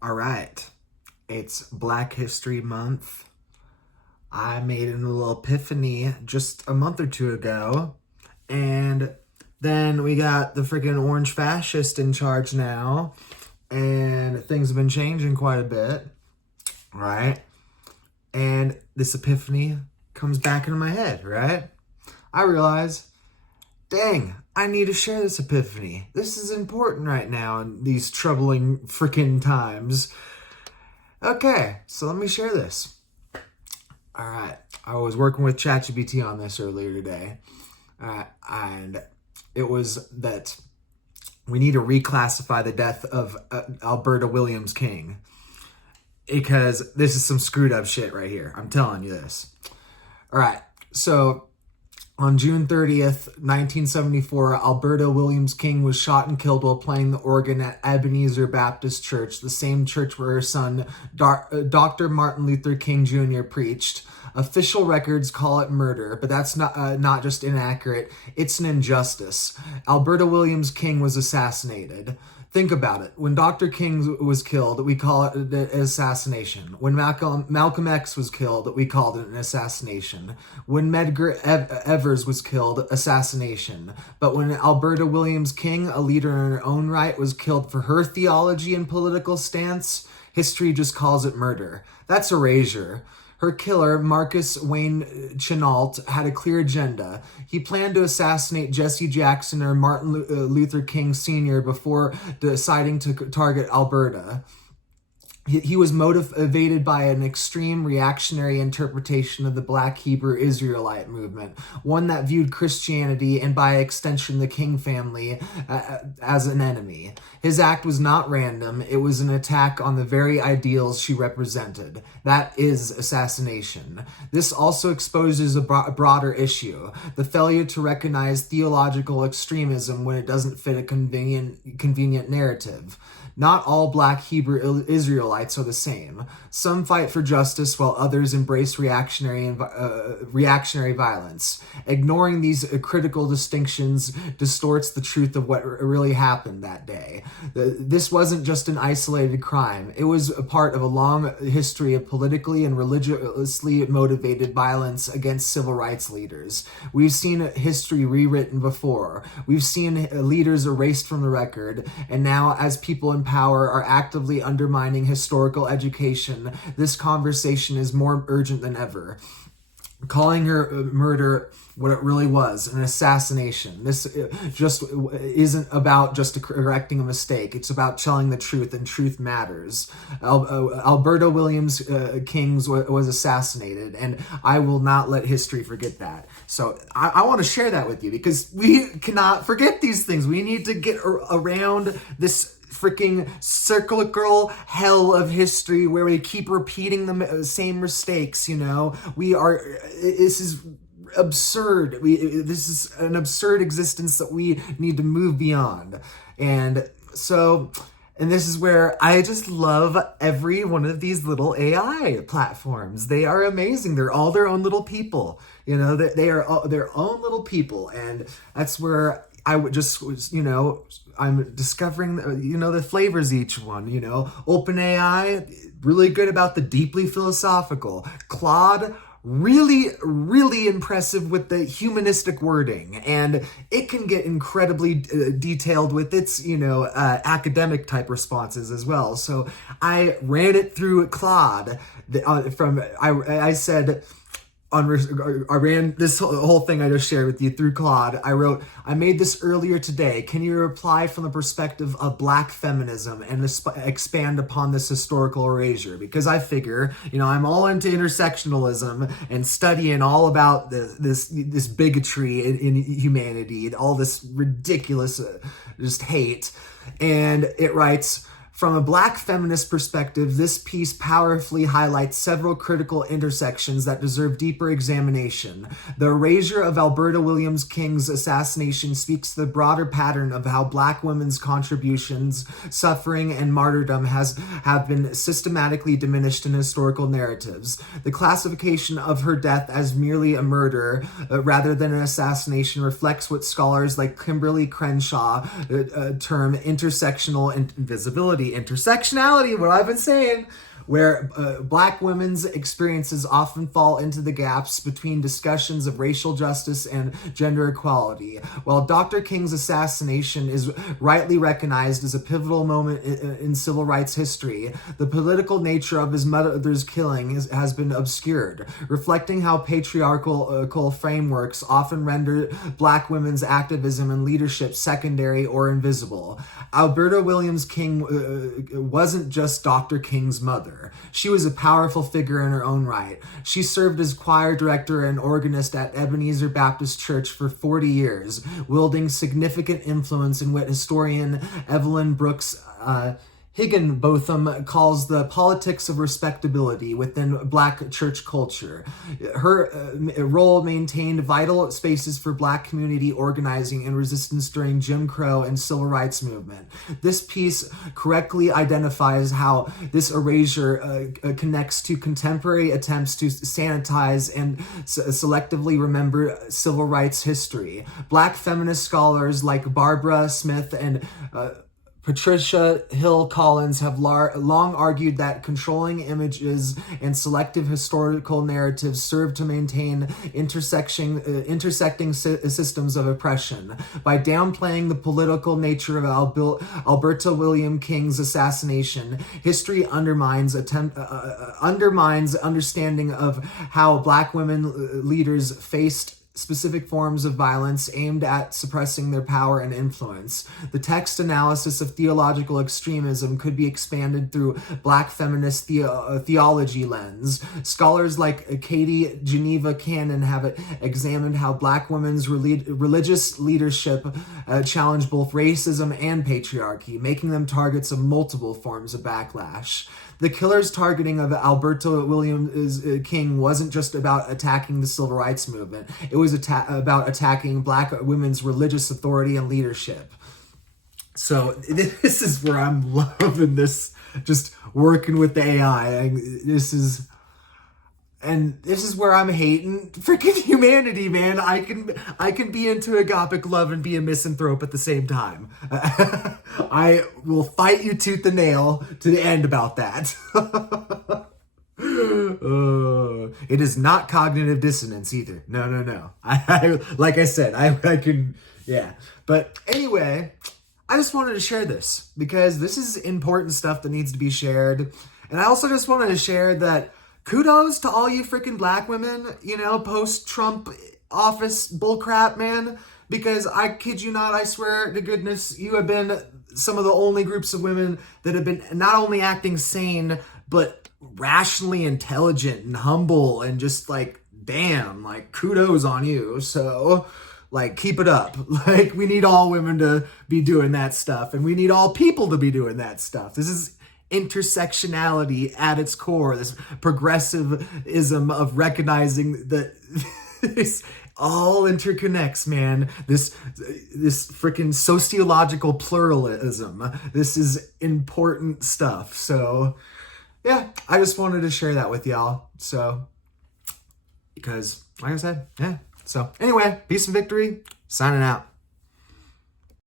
All right, it's Black History Month. I made a little epiphany just a month or two ago, and then we got the freaking orange fascist in charge now, and things have been changing quite a bit, right? And this epiphany comes back into my head, right? I realize, dang, I need to share this epiphany. This is important right now in these troubling freaking times. Okay, so let me share this. All right, I was working with ChatGPT on this earlier today, and it was that we need to reclassify the death of Alberta Williams King because this is some screwed up shit right here. I'm telling you this. All right, so on June 30th, 1974, Alberta Williams King was shot and killed while playing the organ at Ebenezer Baptist Church, the same church where her son, Dr. Martin Luther King Jr., preached. Official records call it murder, but that's not just inaccurate, it's an injustice. Alberta Williams King was assassinated. Think about it. When Dr. King was killed, we call it an assassination. When Malcolm X was killed, we called it an assassination. When Medgar Evers was killed, assassination. But when Alberta Williams King, a leader in her own right, was killed for her theology and political stance, history just calls it murder. That's erasure. Her killer, Marcus Wayne Chenault, had a clear agenda. He planned to assassinate Jesse Jackson or Martin Luther King Sr. before deciding to target Alberta. He was motivated by an extreme reactionary interpretation of the Black Hebrew Israelite movement, one that viewed Christianity and by extension the King family as an enemy. His act was not random, it was an attack on the very ideals she represented. That is assassination. This also exposes a broader issue, the failure to recognize theological extremism when it doesn't fit a convenient narrative. Not all Black Hebrew Israelites are the same. Some fight for justice while others embrace reactionary violence. Ignoring these critical distinctions distorts the truth of what really happened that day. This wasn't just an isolated crime. It was a part of a long history of politically and religiously motivated violence against civil rights leaders. We've seen history rewritten before. We've seen leaders erased from the record, and now as people in power are actively undermining historical education, this conversation is more urgent than ever. Calling her murder what it really was, an assassination. This just isn't about just correcting a mistake. It's about telling the truth, and truth matters. Alberta Williams King was assassinated, and I will not let history forget that. So I want to share that with you because we cannot forget these things. We need to get around this freaking cyclical hell of history where we keep repeating the same mistakes. This is absurd. This is an absurd existence that we need to move beyond. And this is where I just love every one of these little AI platforms. They are amazing. They're all their own little people. They are all their own little people. And that's where I would just, I'm discovering, the flavors each one, OpenAI, really good about the deeply philosophical. Claude, really, really impressive with the humanistic wording. And it can get incredibly detailed with its, academic type responses as well. So I ran it through Claude I said, I ran this whole thing I just shared with you through Claude. I wrote, I made this earlier today. Can you reply from the perspective of Black feminism and expand upon this historical erasure? Because I figure, I'm all into intersectionalism and studying all about this bigotry in humanity, all this ridiculous just hate. And it writes, from a Black feminist perspective, this piece powerfully highlights several critical intersections that deserve deeper examination. The erasure of Alberta Williams King's assassination speaks to the broader pattern of how Black women's contributions, suffering, and martyrdom have been systematically diminished in historical narratives. The classification of her death as merely a murder rather than an assassination reflects what scholars like Kimberly Crenshaw term intersectional invisibility, the intersectionality, what I've been saying, where Black women's experiences often fall into the gaps between discussions of racial justice and gender equality. While Dr. King's assassination is rightly recognized as a pivotal moment in civil rights history, the political nature of his mother's killing has been obscured, reflecting how patriarchal frameworks often render Black women's activism and leadership secondary or invisible. Alberta Williams King wasn't just Dr. King's mother. She was a powerful figure in her own right. She served as choir director and organist at Ebenezer Baptist Church for 40 years, wielding significant influence in what historian Evelyn Brooks Higginbotham calls the politics of respectability within Black church culture. Her role maintained vital spaces for Black community organizing and resistance during Jim Crow and civil rights movement. This piece correctly identifies how this erasure connects to contemporary attempts to sanitize and selectively remember civil rights history. Black feminist scholars like Barbara Smith and Patricia Hill Collins have long argued that controlling images and selective historical narratives serve to maintain intersecting systems of oppression. By downplaying the political nature of Alberta Williams King's assassination, history undermines understanding of how Black women leaders faced specific forms of violence aimed at suppressing their power and influence. The text analysis of theological extremism could be expanded through Black feminist theology lens. Scholars like Katie Geneva Cannon have examined how Black women's religious leadership challenge both racism and patriarchy, making them targets of multiple forms of backlash. The killer's targeting of Alberta Williams King wasn't just about attacking the civil rights movement. It was about attacking Black women's religious authority and leadership. So this is where I'm loving this, just working with the AI. This is where I'm hating freaking humanity, man. I can be into agapic love and be a misanthrope at the same time. I will fight you tooth and nail to the end about that. It is not cognitive dissonance either. No. I like I said, I can, yeah. But anyway, I just wanted to share this because this is important stuff that needs to be shared. And I also just wanted to share that kudos to all you freaking Black women, post-Trump office bullcrap, man. Because I kid you not, I swear to goodness, you have been some of the only groups of women that have been not only acting sane, but rationally intelligent and humble and just like, damn, like kudos on you. So, like, keep it up. Like, we need all women to be doing that stuff, and we need all people to be doing that stuff. This is intersectionality at its core, this progressivism of recognizing that this all interconnects, man. This freaking sociological pluralism. This is important stuff. So, yeah, I just wanted to share that with y'all. So, because, like I said, yeah. So, anyway, peace and victory. Signing out.